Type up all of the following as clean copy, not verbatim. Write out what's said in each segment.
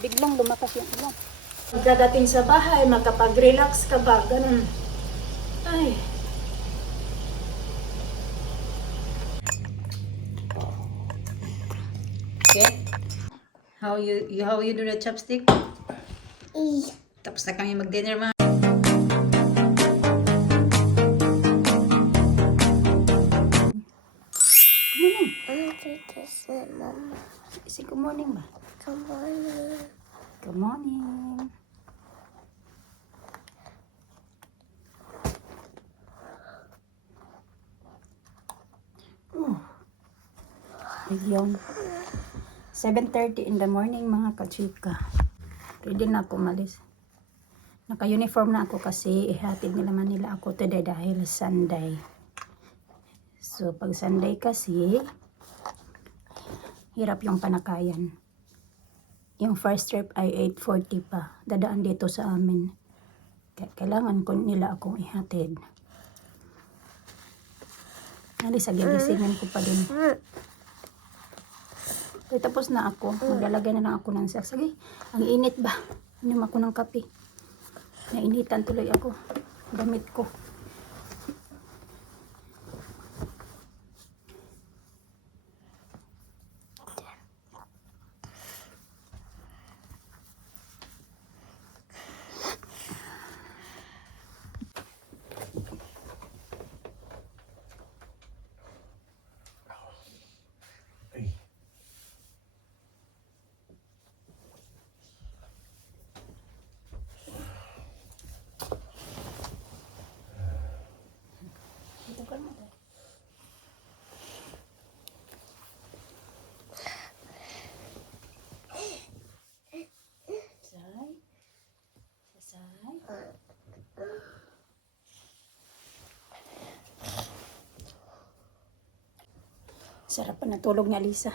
Biglang lumakas yung ulan. Pagkadating sa bahay, makapag-relax ka ba? Ganun. Ay. Okay? How you do the chopstick? Tapos na kami mag-dinner, ma. Mama. Say good morning ba? Good morning. Good morning. Ayun. 7:30 in the morning mga kachika. Ready na ako umalis. Naka-uniform na ako kasi ihatid nila ako today dahil Sunday. So pag Sunday kasi hirap yung panakayan. Yung first trip ay 8:40 pa. Dadaan dito sa amin. Kaya kailangan ko nila akong ihatid. Sa gigisingan ko pa din. Okay, tapos na ako. Maglalagay na lang ako ng socks. Sige, ang init ba? Inom ako ng kape. Nainitan tuloy ako. Damit ko. Sarap pa natulog ni Alisa.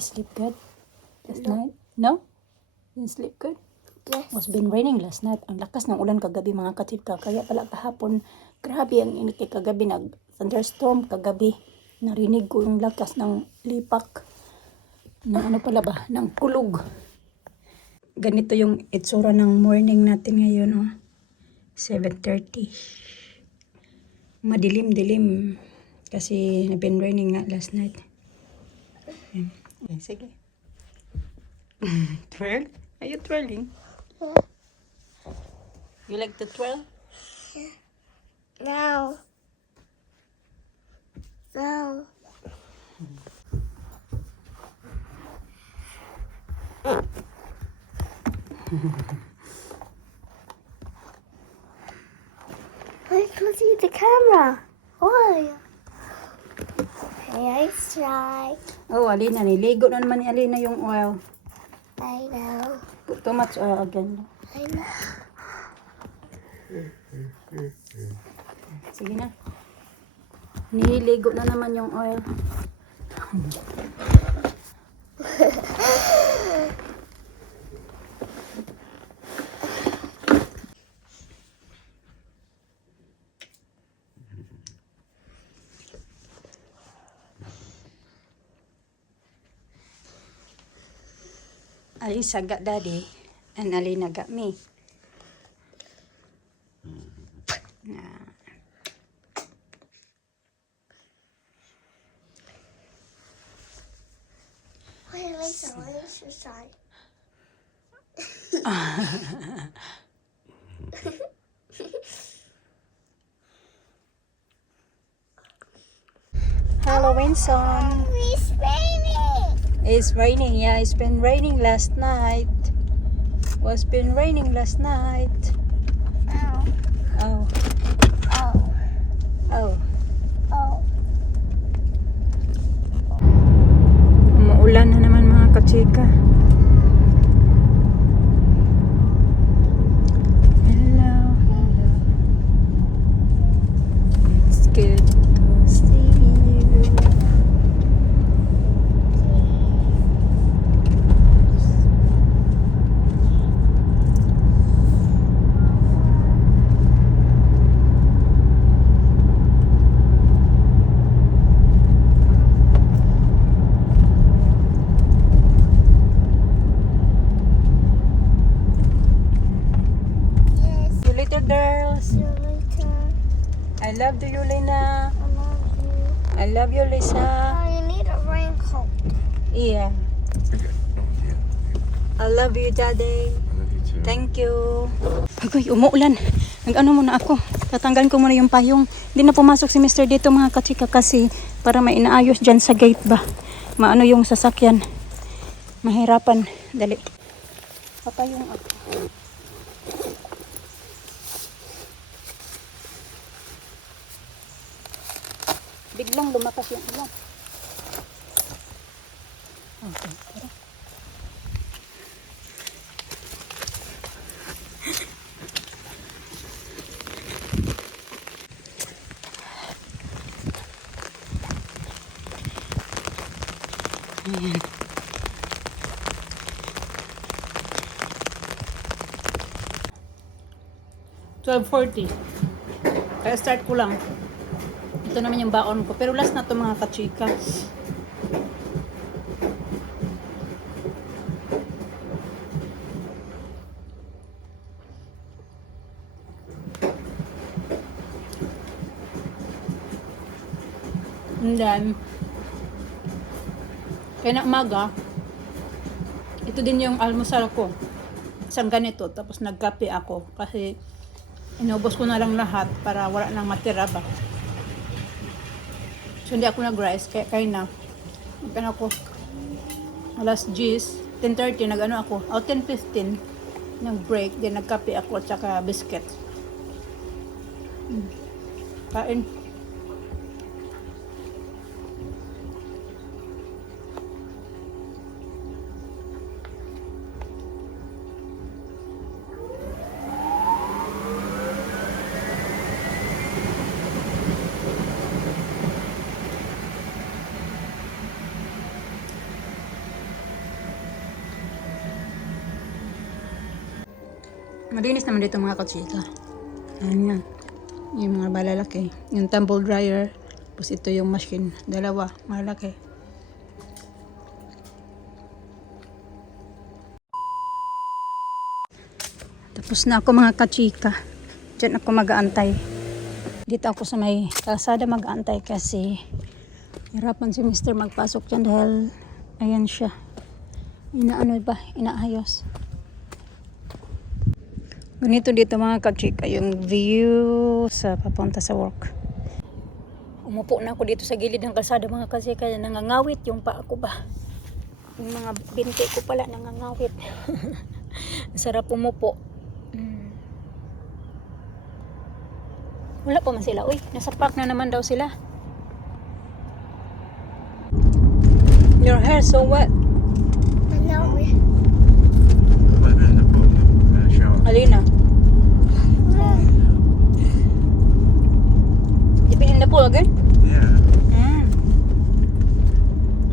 Sleep good last night? No? Didn't sleep good? Yes. Was been raining last night. Ang lakas ng ulan kagabi mga kachika. Kaya pala kahapon, grabe ang init kagabi. Nag-thunderstorm kagabi. Narinig ko yung lakas ng lipak. Ng ano pala ba? Ng kulog. Ganito yung itsura ng morning natin ngayon, oh. 7:30. Madilim-dilim. Kasi been raining nga last night. Ayan. Okay, sige. Twirl? Are you twirling? Yeah. You like to twirl? No. No. I can see the camera. Why? Hey, I try. Oh, Alina, niligo na naman ni Alina yung oil. I know. Put too much oil again. I know. Sige na. Niligo na naman yung oil. Alisa got daddy and Alina got me. Wait, let's try. Halloween song. It's raining. It's raining, yeah. It's been raining last night. Was been raining last night. Ow. Oh, Oh. oh. Oh. Umuulan na naman mga kachika. Hello, hello. It's good to see you. I love you, Lena. I love you. I love you, Lisa. Oh, you need a raincoat. Yeah. I love you, Daddy. Thank you. Agoy, umuulan. Nag-ano muna ako. Tatanggalin ko muna yung payong. Hindi na pumasok si Mr. dito mga kachika kasi para may inaayos dyan sa gate ba. Maano yung sasakyan. Mahirapan. Dali. Papayong ako. Biglang lumakas yung ulan. Okay, tara. Ayan. $12:40. Kaya start ko lang. Ito naman yung baon ko. Pero last na to mga kachika. And then, kaya na umaga, ito din yung almusal ko. Isang ganito. Tapos nagkape ako. Kasi inubos ko na lang lahat para wala nang matira ba. So hindi ako nag-rice. Kaya na. Nagano ako. Alas 10:30 nag-ano ako. 10:15 nag-break. Then nagkape ako at saka biscuit. Kain. Malinis naman dito mga katsika. Ayan. Yung mga balalaki. Yung tumble dryer. Tapos ito yung machine. Dalawa. Malaki. Tapos na ako mga katsika. Diyan ako mag-aantay. Dito ako sa may kalsada mag-aantay kasi hirapan si Mr. magpasok dyan dahil ayan siya. Inaano ba? Inaayos. Ganito dito mga kachika yung view sa papunta sa work. Umupo na ako dito sa gilid ng kalsada mga kachika. Nangangawit yung paa ko ba. Yung mga binti ko pala nangangawit. Sarap umupo. Wala pa man sila. Uy, nasa park na naman daw sila. Your hair so wet. I know. Alina. You been in the pool again? Yeah,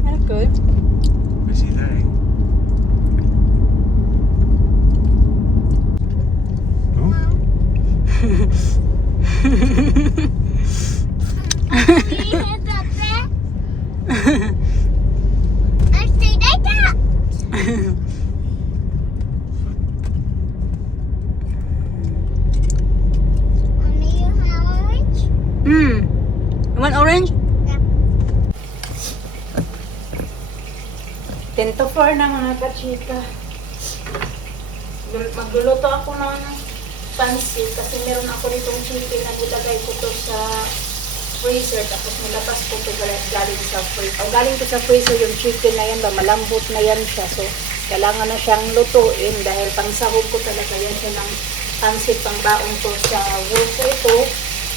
That's good. busy day. Oh, You hear that there? I see that. Mommy, you have orange? You want orange? Yeah. 10 to 4 na mga kachika. Magluluto ako ng pansit kasi meron ako ditong chicken na nilagay ko to sa freezer tapos nilabas ko to galing sa freezer. O galing ko sa freezer yung chicken na yan ba, malambot na yan siya. So, kailangan na siyang lutuin dahil pangsahog ko talaga yan siya ng pansit pang baon ko sa work. So ito,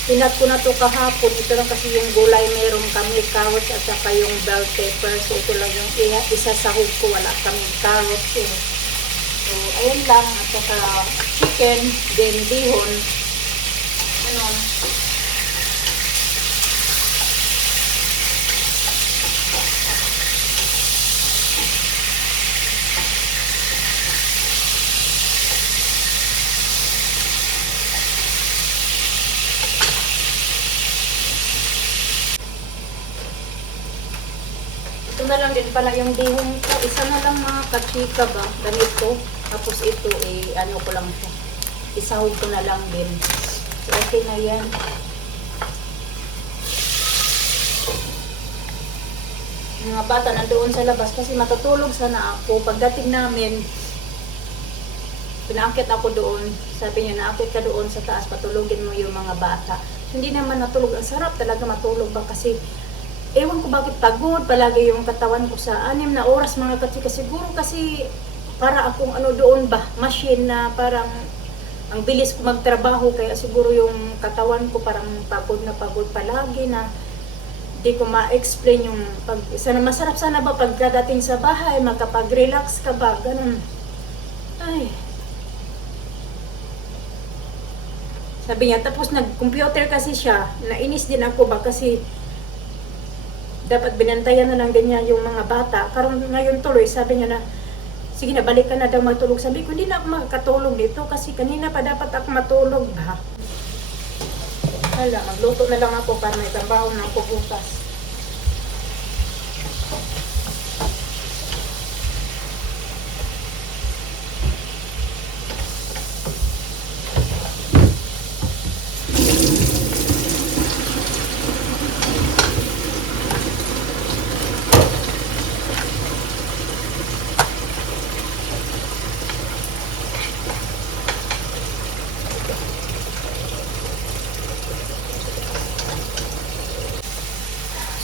pinat ko na to kahapon. Ito lang kasi yung gulay meron kami, carrots at saka yung bell pepper. So ito lang yung isasahog ko, wala kami carrots eh. So, ayun lang. At saka chicken, then bihon. Ano? Ito na lang din pala yung bihon ko. Isa na lang mga kachika ba? Ganito. Tapos ito ano ko lang siya. Isahog ko na lang din. So, okay na yan. Mga bata nandoon sa labas kasi matutulog sana ako. Pagdating namin, pinaakit ako doon. Sabi niya, naakit ka doon sa taas, patulogin mo yung mga bata. Hindi naman natulog. Ang sarap talaga matulog ba kasi ewan ko bakit pagod palagi yung katawan ko sa 6 na oras mga katsika. Siguro kasi para akong ano doon ba, machine na parang ang bilis ko magtrabaho kaya siguro yung katawan ko parang pagod na pagod palagi na di ko ma-explain yung pag sana masarap sana ba pagkadating sa bahay makapag-relax ka ba ganun. Ay. Sabi niya tapos nag-computer kasi siya. Nainis din ako ba kasi dapat binantayan na lang din niya yung mga bata. Karon ngayon tuloy sabi niya na sige na, balik ka na daw matulog. Sabi ko, hindi na ako makakatulog dito kasi kanina pa dapat ako matulog ba? Hala, magluto na lang ako para may trabaho na ako bukas.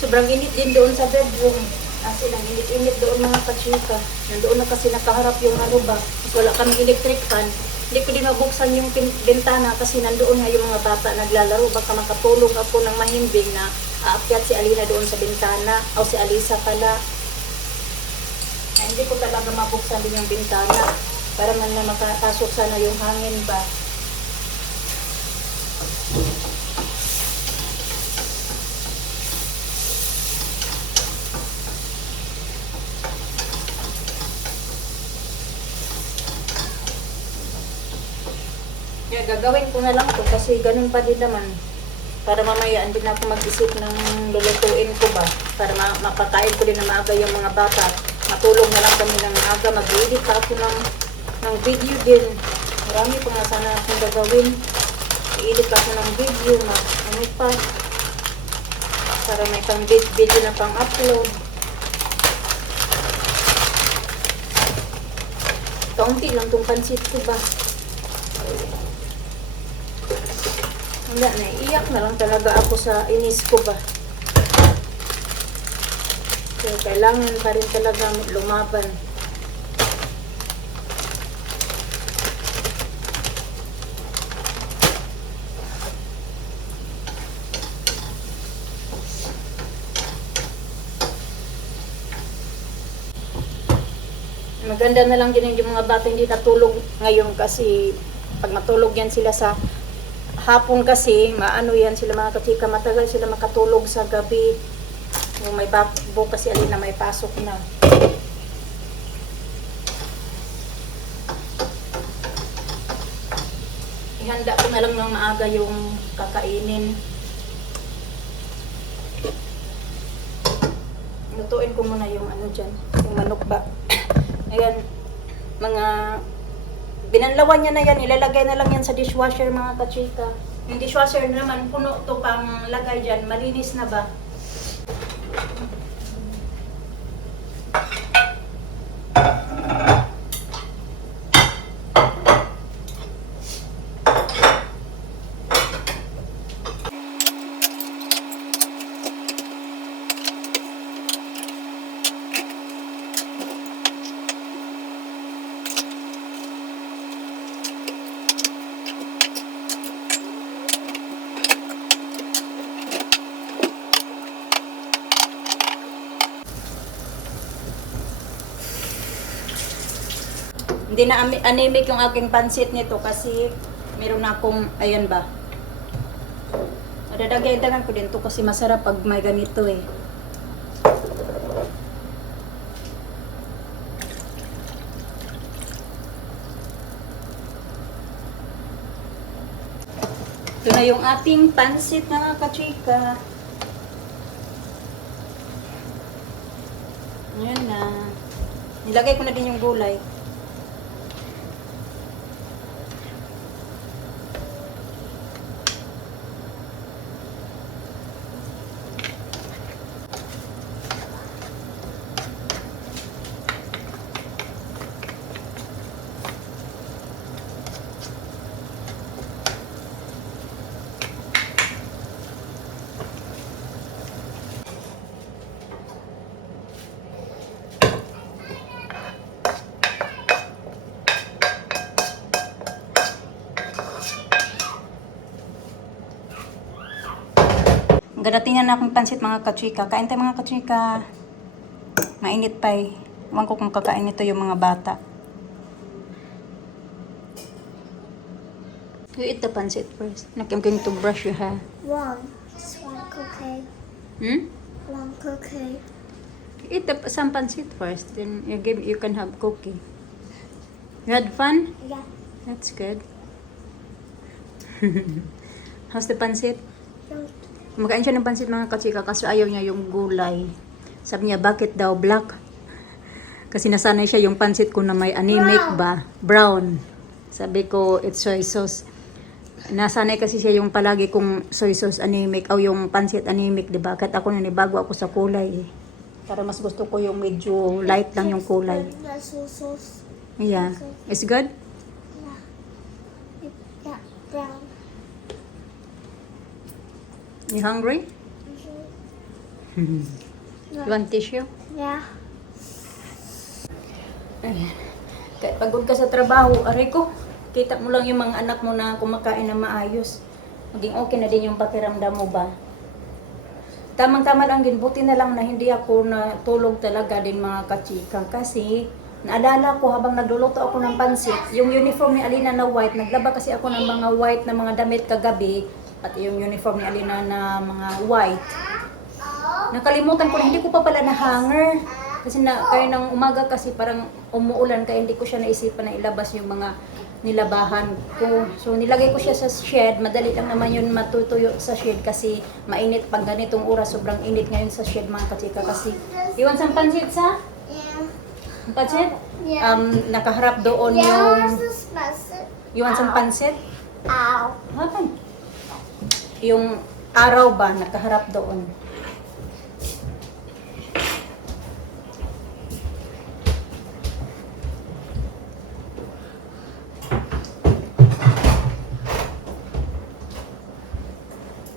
Sobrang init din doon sa bedroom. Kasi lang init-init doon mga kachika. Nandoon na kasi nakaharap yung ano ba. Kasi wala kaming electric fan. Hindi ko din mabuksan yung bintana kasi nandoon nga yung mga bata naglalaro. Baka makatulog ako ng mahimbing na aakyat si Alina doon sa bintana. O si Alisa pala. Ay, hindi ko talaga mabuksan din yung bintana. Para man na makapasok sana yung hangin ba. Kaya gagawin ko na lang to kasi ganun pa din naman. Para mamaya hindi na ako mag-isip ng lulutuin ko ba. Para mapakain ko din na maaga yung mga bata. Matulog na lang kami ng maaga. Mag-edit pa ako ng video din. Marami pa nga sana akong gagawin. I-edit pa ako ng video na ano pa. Para may pang video na pang upload. Kaunti lang itong pansit ko ba. Wala, naiiyak na lang talaga ako sa inis ko ba. Kaya kailangan pa rin talaga lumaban. Maganda na lang din yung mga bata hindi natulog ngayon kasi pag matulog yan sila sa hapon kasi, maano yan sila mga kachika, matagal sila makatulog sa gabi. Yung may bukas si Alina may pasok na. Ihanda ko na lang ng maaga yung kakainin. Lutuin ko muna yung ano dyan, yung manok ba. Ayan, mga binanlawan niya na yan, ilalagay na lang yan sa dishwasher mga kachika. Yung dishwasher naman, puno to pang lagay dyan, malinis na ba? Hindi na anemic yung aking pansit nito kasi meron na akong, ayan ba. Dadagdagan ko din to kasi masarap pag may ganito eh. Ito na yung ating pansit mga kachika. Ayan na. Nilagay ko na din yung gulay. Gadatingan na akong pansit mga kachika. Kain tayo mga kachika. Mainit pa eh. Ewan ko kung kakain nito yung mga bata. You eat the pancit first. I'm going to brush your hair. One. Just one cookie. Hmm? One cookie. Eat some pancit first. Then you can have cookie. You had fun? Yeah. That's good. How's the pancit? Don't. Makain siya ng pansit mga kachika kaso ayaw niya yung gulay. Sabi niya, bakit daw black? Kasi nasanay siya yung pansit ko na may anemic ba? Brown. Sabi ko, it's soy sauce. Nasanay kasi siya yung palagi kong soy sauce anemic o yung pansit anemic, di ba? Kahit ako nanibago ako sa kulay eh. Para mas gusto ko yung medyo light lang yung kulay. That's sauce. Yeah. It's good? Yeah. Yeah. Brown. You hungry? You want tissue? Yeah. Ayan. Kahit pagod ka sa trabaho, aray ko, kita mo lang yung mga anak mo na kumakain na maayos. Maging okay na din yung pakiramdam mo ba? Tamang-tama lang din, buti na lang na hindi ako natulog talaga din mga kachika. Kasi, naalala ko habang nagluluto ako ng pansit, yung uniform ni Alina na white, naglaba kasi ako ng mga white na mga damit kagabi, pati yung uniform ni Alina na mga white. Nakalimutan ko na, hindi ko pa pala na hanger. Kasi kaya ng umaga kasi parang umuulan kaya hindi ko siya naisipan na ilabas yung mga nilabahan ko. So nilagay ko siya sa shed. Madali lang naman yun matutuyo sa shed kasi mainit pag ganitong oras. Sobrang init ngayon sa shed mga kachika kasi. You want some pansit sa? Yeah. Pansit? Yeah. Nakaharap doon Yeah, yung... where's the spicy? You want some pansit? Ow. Hapan. Yung araw ba nakaharap doon?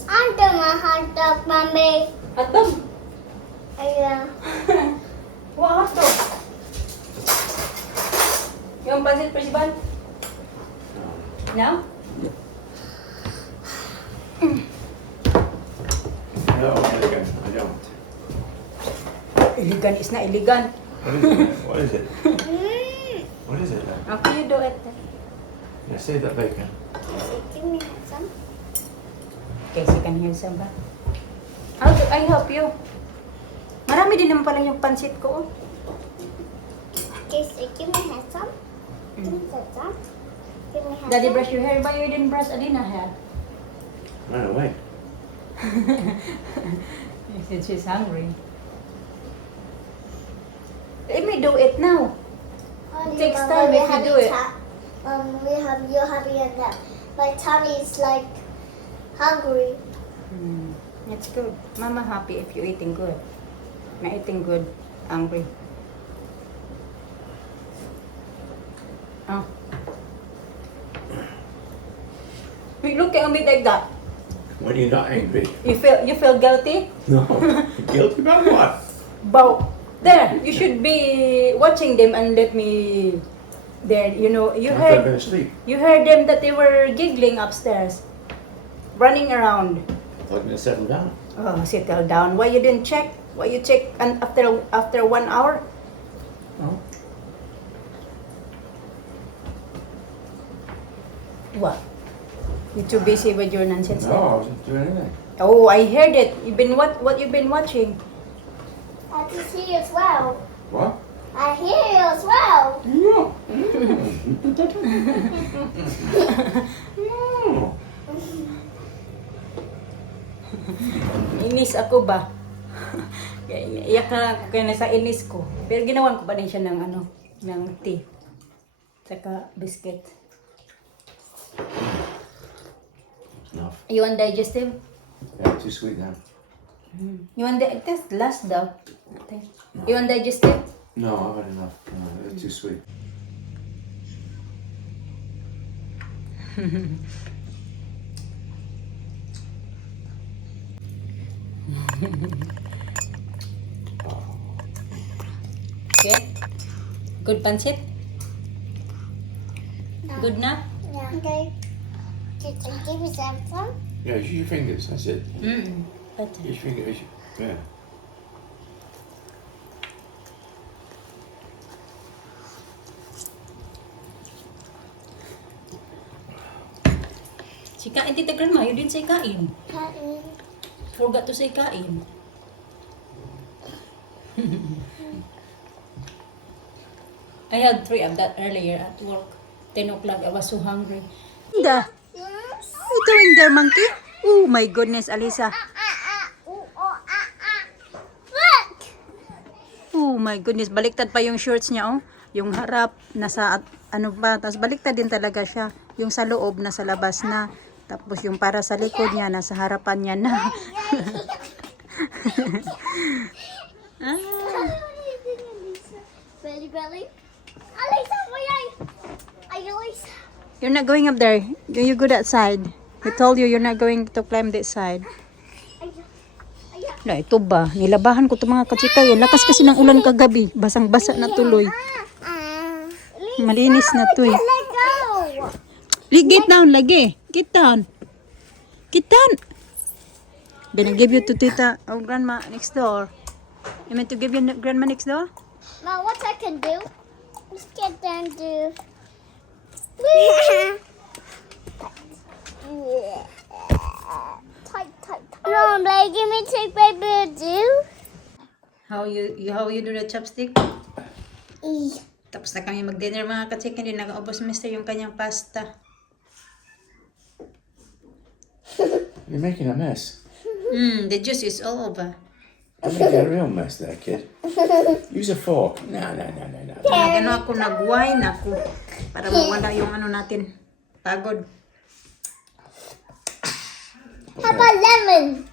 I'm doing a hot dog, Mommy. Hotdog? Yeah. Wow, hotdog. Yung pansit principal? No? No, I don't. Iligan is na iligan. What is it? What is it? Then? Okay, you do it. Yeah, save that bacon. Give me some. Okay, so can hear some ba? How do I help you? Marami din naman pala yung pansit ko. Okay, so give me some. Give me some. Give me some. Daddy, brush your hair. Why you didn't brush Alina hair? No, wait. Since she's hungry. Let me do it now. Oh, It takes Mama, time we're if you having do it. you're having a nap. My tummy is like hungry. It's good. Mama happy if you eating good. Na eating good, hungry. Oh. Wait, look at me like that. When you're not angry. You feel guilty? No. Guilty about what? Bow. There, you should be watching them and let me there, you know, I thought they were asleep. you heard them that they were giggling upstairs. Running around. I thought they were settle down. Oh, settle down. Why you didn't check? Why you check and after 1 hour? Oh. What? You too busy with your nonsense No, there? I wasn't doing anything. Oh, I heard it. You've been what you've been watching? I can see you as well. What? I hear you as well. No. No. Inis ako ba? Iyak na ako kaya nasa inis ko. Pero ginawan ko pa din siya ng ng tea. Saka biscuit. Enough. You want digestive? Yeah, too sweet now. You want that's last daw. You want digestive? No, I've had enough. No, they're too sweet. Okay. Good pancit? Good na? Yeah. Okay. Give me some. Yeah, use your fingers. That's it. Butter. Ich finde, ja. Si kain tita grandma, yun din sa ikain. Kain. Forgot to say kain. I had 3 of that earlier at work. 10 o'clock, I was so hungry. What you doing there, monkey? Oh my goodness, Alisa. Look! Oh my goodness, baliktad pa yung shorts niya, oh. Yung harap, nasa, ano ba, tapos baliktad din talaga siya. Yung sa loob, nasa labas na. Tapos yung para sa likod niya, nasa harapan niya na. Belly, belly. Alisa, wait! Alisa. You're not going up there. You go that side. I told you you're not going to climb that side. Na, ito ba? Nilabahan ko itong mga kachika yun. Lakas kasi ng ulan kagabi. Basang-basa na tuloy. Malinis na to eh. Let go! Get down lagi. Get down. Get down. Gonna give you to tita or grandma next door. You meant to give you grandma next door? Ma, what I can do? Let's get down to... tight, tight, tight. No, Blake, give me two baby do. How you do the chopstick? E. Tapos na kami mag-dinner mga ka-chicken. Hindi nag-ubos mister yung kanyang pasta. You're making a mess. The juice is all over. You're making a real mess there, kid. Use a fork. No. Nag-ano ako, nag-wine ako. Para mawala yung ano natin. Pagod. How about lemon?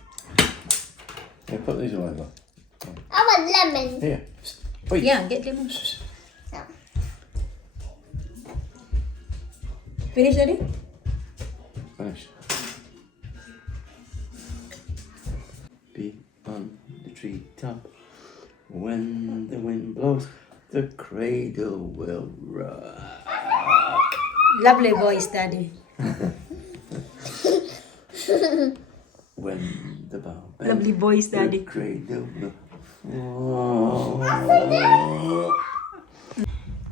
Here, put these away, look. How about lemon? Here. Wait. Yeah, get lemon. No. Finish daddy? Finish. Be on the treetop. When the wind blows, the cradle will rock. Lovely voice, daddy. When the bow bends, Lovely voice, the daddy. cradle will.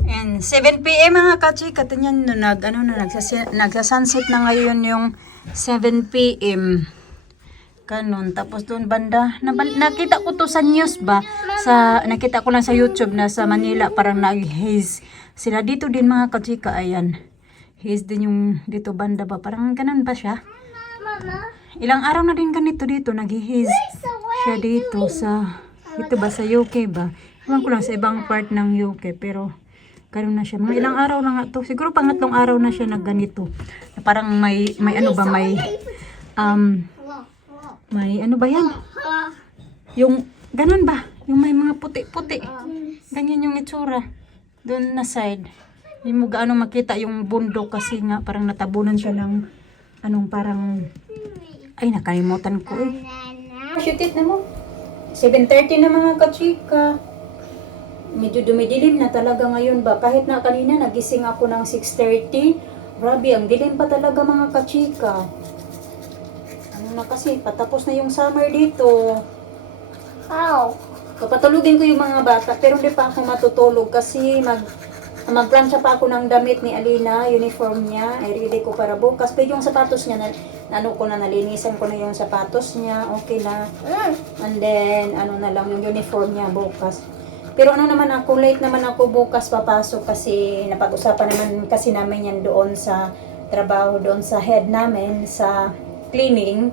And 7 p.m. mga kachika, tanyan no, nagsa-sunset na ngayon yung 7 p.m. Kanon, tapos doon banda, nakita ko to sa news ba, nakita ko lang sa YouTube na sa Manila parang nag-haze sila dito din mga kachika, ayan. Haze din yung dito banda ba, parang ganun ba siya? Mama, Ilang araw na din ganito dito, nag-haze siya dito sa, ito ba sa UK ba? Ewan ko lang sa ibang part ng UK, pero ganun na siya. Mga ilang araw na nga to. Siguro pangatlong araw na siya nagganito. Na parang may ano ba, may ano ba yan? Yung, ganun ba? Yung may mga puti-puti. Ganyan yung itsura. Doon na side. Hindi mo gaano makita yung bundok kasi nga parang natabunan siya ng anong parang, ay nakalimutan ko eh. Shoot it na mo. 7:30 na mga kachika. Medyo dumidilim na talaga ngayon ba. Kahit na kanina nagising ako ng 6:30. Grabe, ang dilim pa talaga mga kachika. Ano na kasi, patapos na yung summer dito. how? Papatulugin ko yung mga bata, pero hindi pa ako matutulog kasi magplansya pa ako ng damit ni Alina, uniform niya. Ay ready ko para bukas. Pero yung sapatos niya, nalinisan ko na yung sapatos niya. Okay na. And then, na lang yung uniform niya bukas. Pero naman ako, late naman ako bukas papasok kasi napag-usapan naman kasi namin yan doon sa trabaho, doon sa head namin, sa cleaning,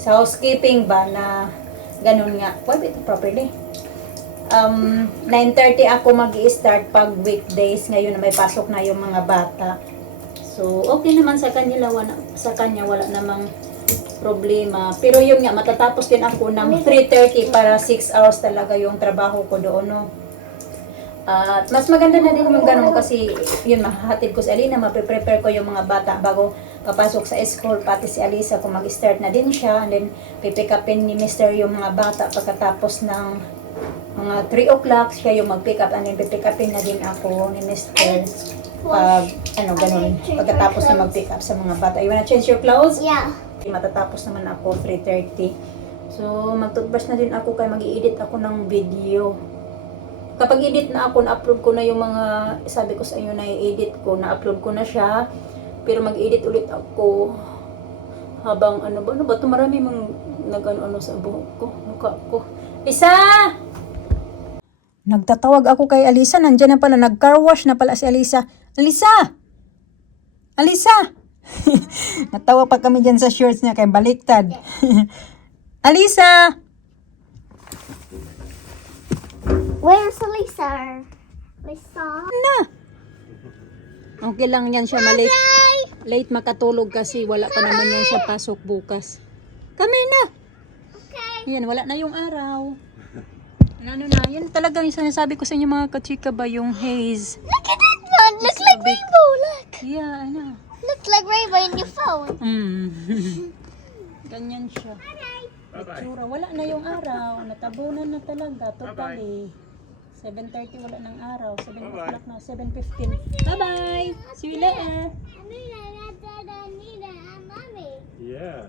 sa housekeeping ba na ganun nga. Well, ito properly. 9:30 ako mag-i-start pag weekdays ngayon na may pasok na yung mga bata. So, okay naman sa kanya, wala namang problema. Pero yun nga, matatapos din ako ng 3:30 para 6 hours talaga yung trabaho ko doon, no? At mas maganda na din yung ganun kasi yun, mahahatid ko si Alina, mapiprepare ko yung mga bata bago papasok sa school, pati si Alisa kung mag-start na din siya, and then pipick upin ni Mr. yung mga bata pagkatapos ng mga 3 o'clock, siya yung mag-pick up, and then pipick upin na din ako ni Mr. pag ganun, pagkatapos na mag-pick up sa mga bata. You wanna change your clothes? Yeah. Matatapos naman ako 3:30. So, mag-toothbrush na din ako kaya mag-i-edit ako ng video. Kapag edit na ako, na-upload ko na yung mga, sabi ko sa inyo na i-edit ko, na-upload ko na siya. Pero mag-edit ulit ako habang ano ba ito? Marami mang nag-ano sa buhok ko, mukha ko. Lisa! Nagtatawag ako kay Alisa, nandiyan na pala, nag-car wash na pala si Alisa. Alisa! Alisa! Natawa pa kami dyan sa shorts niya kay baliktad. Alisa! Where's Lisa? Lisa? Na! Okay lang yan siya, late makatulog kasi wala pa naman yan siya pasok bukas. Kami na! Okay. Yan, wala na yung araw. Ano na, yan talaga yung sinasabi ko sa inyo mga kachika ba, yung haze. Look at that one. Looks like rainbow. Look. Yeah, ano. Looks like rainbow in your phone. Ganyan siya. Itsura, wala na yung araw. Natabunan na talaga, totally. 7:30 wala ng araw. 7 o'clock na, 7:15. Bye-bye! See you later! Yeah.